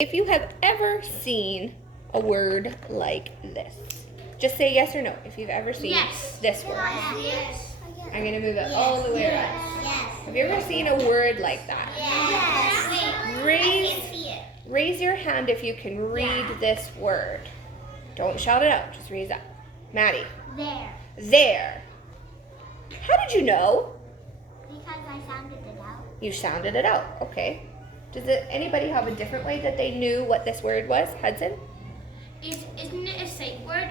If you have ever seen a word like this, just say yes or no. If you've ever seen this word. Yes. I'm going to move it all the way around. Yes. Have you ever seen a word like that? Yes. Raise your hand if you can read this word. Don't shout it out, just raise up. Maddie. There. How did you know? Because I sounded it out. You sounded it out, okay. Does anybody have a different way that they knew what this word was? Hudson? Isn't it a sight word?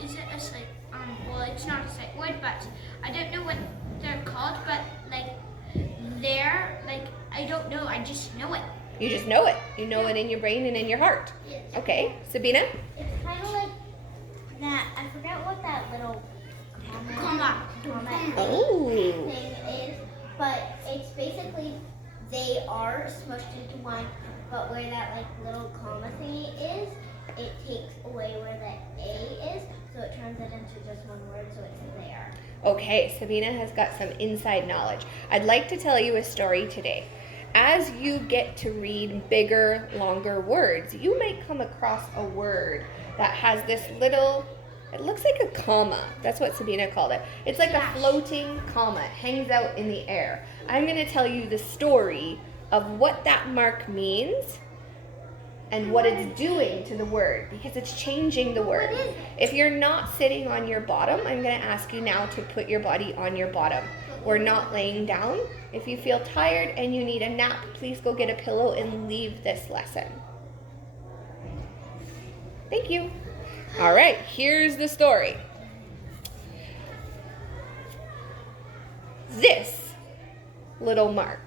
Is it a sight? Well, it's not a sight word, but I don't know what they're called. But I don't know. I just know it. You just know it. You know it in your brain and in your heart. Yes. Okay, Sabina? It's kind of like that. I forgot what that little Comma. Oh. thing is, but it's basically they are smushed into one, but where that little comma thingy is, it takes away where the A is, so it turns it into just one word, so it's there. Okay, Sabina has got some inside knowledge. I'd like to tell you a story today. As you get to read bigger, longer words, you might come across a word that has this little, it looks like a comma. That's what Sabina called it. It's like a floating comma. It hangs out in the air. I'm going to tell you the story of what that mark means and what it's doing to the word, because it's changing the word. If you're not sitting on your bottom, I'm going to ask you now to put your body on your bottom. We're not laying down. If you feel tired and you need a nap, please go get a pillow and leave this lesson. Thank you. All right, here's the story. This little Mark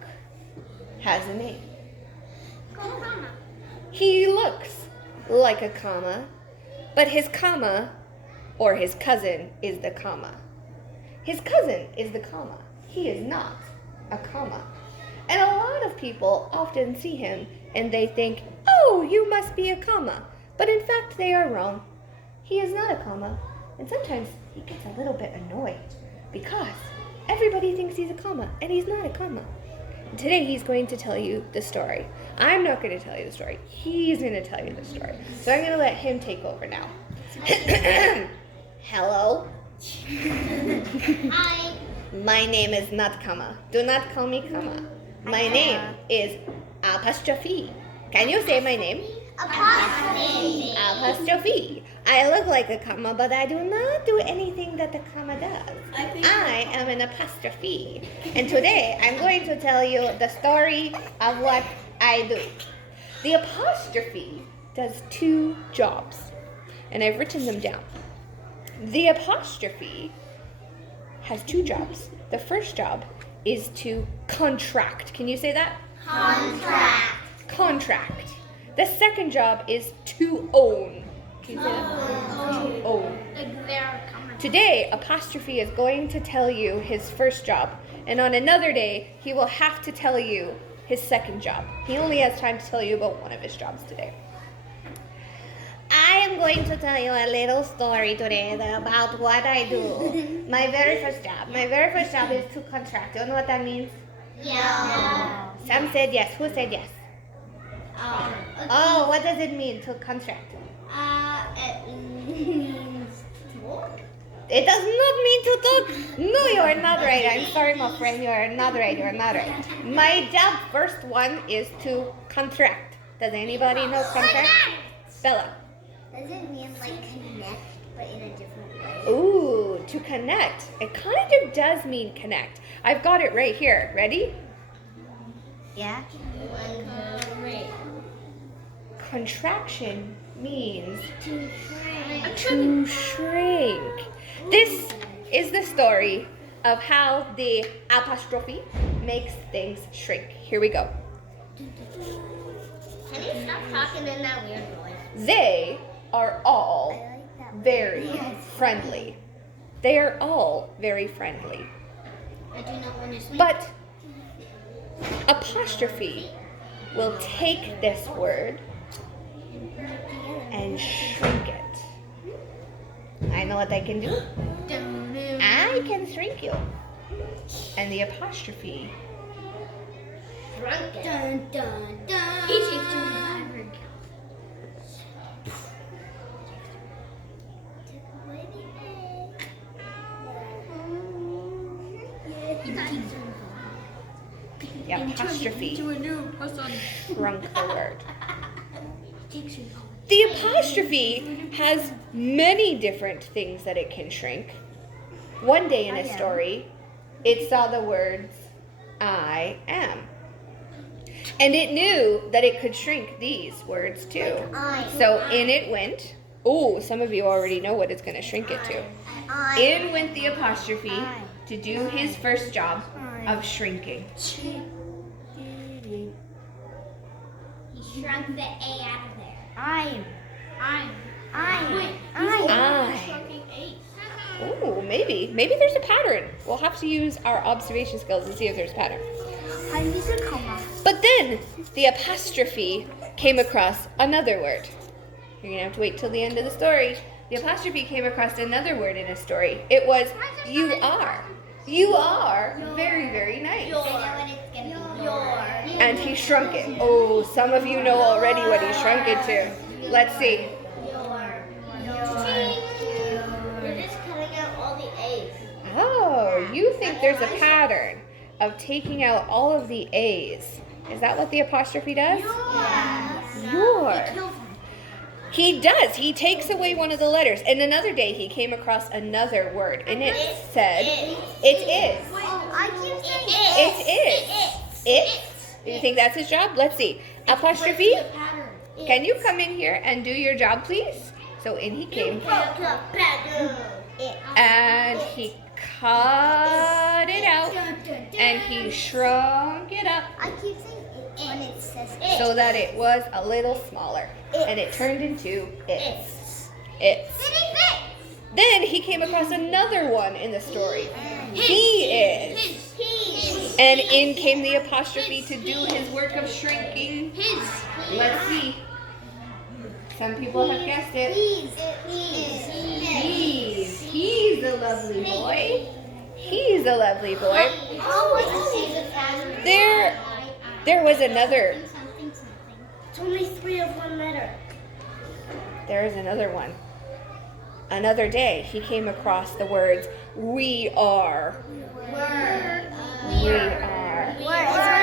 has a name. Comma. He looks like a comma, but his comma, or his cousin, is the comma. His cousin is the comma. He is not a comma. And a lot of people often see him and they think, oh, you must be a comma. But in fact, they are wrong. He is not a comma. And sometimes he gets a little bit annoyed because everybody thinks he's a comma and he's not a comma. And today he's going to tell you the story. I'm not going to tell you the story. He's going to tell you the story. So I'm going to let him take over now. Hello. Hi. My name is not comma. Do not call me comma. My name is Apostrophe. Can you say my name? Apostrophe. Apostrophe. I look like a comma, but I do not do anything that the comma does. I am an apostrophe. And today I'm going to tell you the story of what I do. The apostrophe does two jobs, and I've written them down. The apostrophe has two jobs. The first job is to contract. Can you say that? Contract. Contract. The second job is to own. Can you say that? To own. They're coming. Today, Apostrophe is going to tell you his first job, and on another day, he will have to tell you his second job. He only has time to tell you about one of his jobs today. I am going to tell you a little story today about what I do. My very first job is to contract. Do you know what that means? Yeah. Some said yes. Who said yes? Oh, what does it mean to contract? It means talk. It does not mean to talk. No, you are not right. I'm sorry, my friend. You are not right. You are not right. My job, first one, is to contract. Does anybody know contract? Bella. Does it mean connect, but in a different way? Ooh, to connect. It kind of does mean connect. I've got it right here. Ready? Yeah. Contraction means To to shrink. This is the story of how the apostrophe makes things shrink. Here we go. Can you stop talking in that weird voice? They are all very friendly. They are all very friendly. I do not want to sleep. But apostrophe will take this word and shrink it. I know what I can do. I can shrink you. And the apostrophe Dun, dun, dun. He takes apostrophe To a new person. shrunk the word. The apostrophe has many different things that it can shrink. One day in a story, it saw the words, I am. And it knew that it could shrink these words too. So in it went, some of you already know what it's going to shrink it to. In went the apostrophe to do his first job of shrinking. He shrunk the A out of there. I. Oh, maybe. Maybe there's a pattern. We'll have to use our observation skills to see if there's a pattern. But then the apostrophe came across another word. You're going to have to wait till the end of the story. The apostrophe came across another word in a story. It was, you are. You are very, very nice. I know what it's gonna be. And he shrunk it. Oh, some of you know already what he shrunk it to. Let's see. You're just cutting out all the A's. Oh, you think there's a pattern of taking out all of the A's. Is that what the apostrophe does? Your. He does. He takes away one of the letters. And another day he came across another word. And it said, it is. I keep saying It is. It. Do you think that's his job? Let's see. Apostrophe. Can you come in here and do your job, please? So in he came. And he cut it out. And he shrunk it up I keep saying it when it says it. so that it was a little smaller. And it turned into it's. It's. Then he came across another one in the story. He is. And in came the apostrophe to do his work of shrinking. Let's see. Some people have guessed it. He's a lovely boy. He's a lovely boy. There was another. It's only 3 of 1 letter. There's another one. Another day, he came across the words, we are. We are. Were.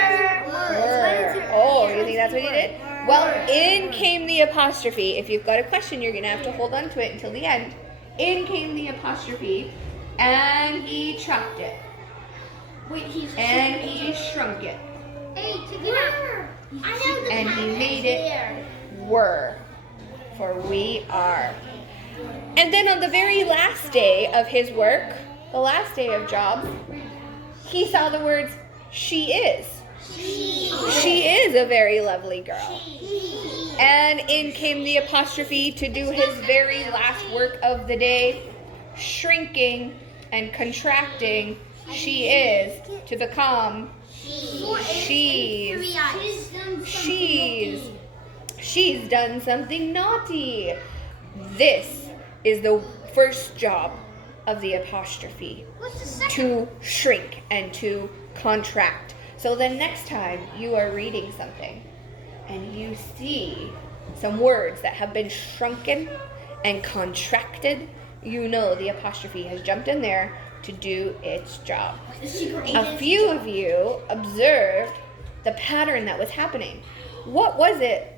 Oh, you think that's what he did? Well, in came the apostrophe. If you've got a question, you're going to have to hold on to it until the end. In came the apostrophe, and he chopped it. And he shrunk it. And he made it were. For we are. And then on the very last day of his work, the last day of jobs, he saw the words, she is. She is a very lovely girl. And in came the apostrophe to do his very last work of the day, shrinking and contracting, she is, to become she's done something naughty. This is the first job of the apostrophe, to shrink and to contract. So the next time you are reading something and you see some words that have been shrunken and contracted, you know the apostrophe has jumped in there to do its job. A few of you observed the pattern that was happening. What was it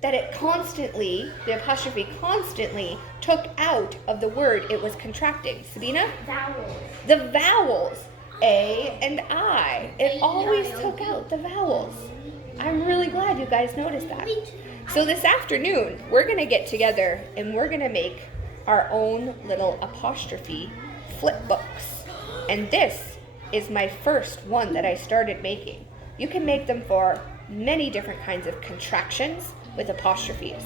that the apostrophe constantly took out of the word it was contracting? Sabina? Vowels. The vowels, A and I. It always took out the vowels. I'm really glad you guys noticed that. So this afternoon, we're going to get together and we're going to make our own little apostrophe flip books. And this is my first one that I started making. You can make them for many different kinds of contractions with apostrophes.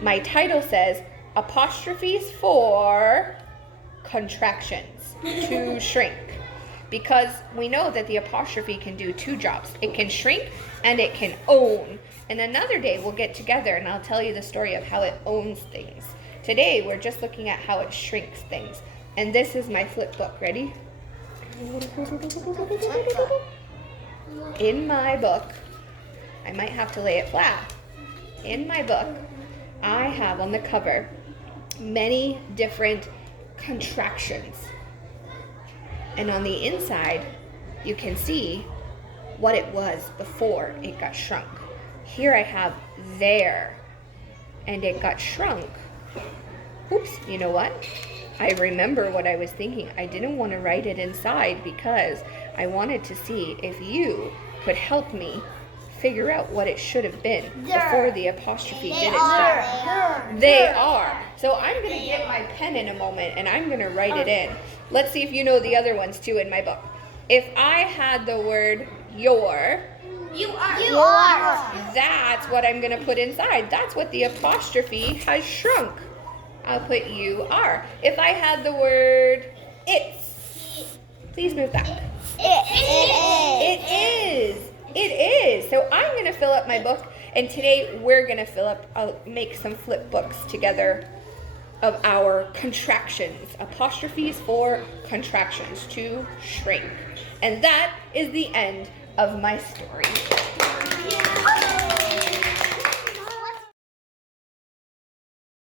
My title says apostrophes for contractions, to shrink. Because we know that the apostrophe can do 2 jobs. It can shrink and it can own. And another day we'll get together and I'll tell you the story of how it owns things. Today we're just looking at how it shrinks things. And this is my flip book. Ready? In my book, I might have to lay it flat. In my book, I have on the cover many different contractions. And on the inside, you can see what it was before it got shrunk. Here I have there, and it got shrunk. Oops, you know what? I remember what I was thinking. I didn't want to write it inside because I wanted to see if you could help me figure out what it should have been before the apostrophe did its job. They are. So I'm going to get my pen in a moment and I'm going to write it in. Let's see if you know the other ones too in my book. If I had the word your, You are. You are. that's what I'm going to put inside. That's what the apostrophe has shrunk. I'll put you are. If I had the word it's, please move back. It is. It is. So I'm going to fill up my book, and today we're going to I'll make some flip books together of our contractions, apostrophes for contractions, to shrink. And that is the end of my story.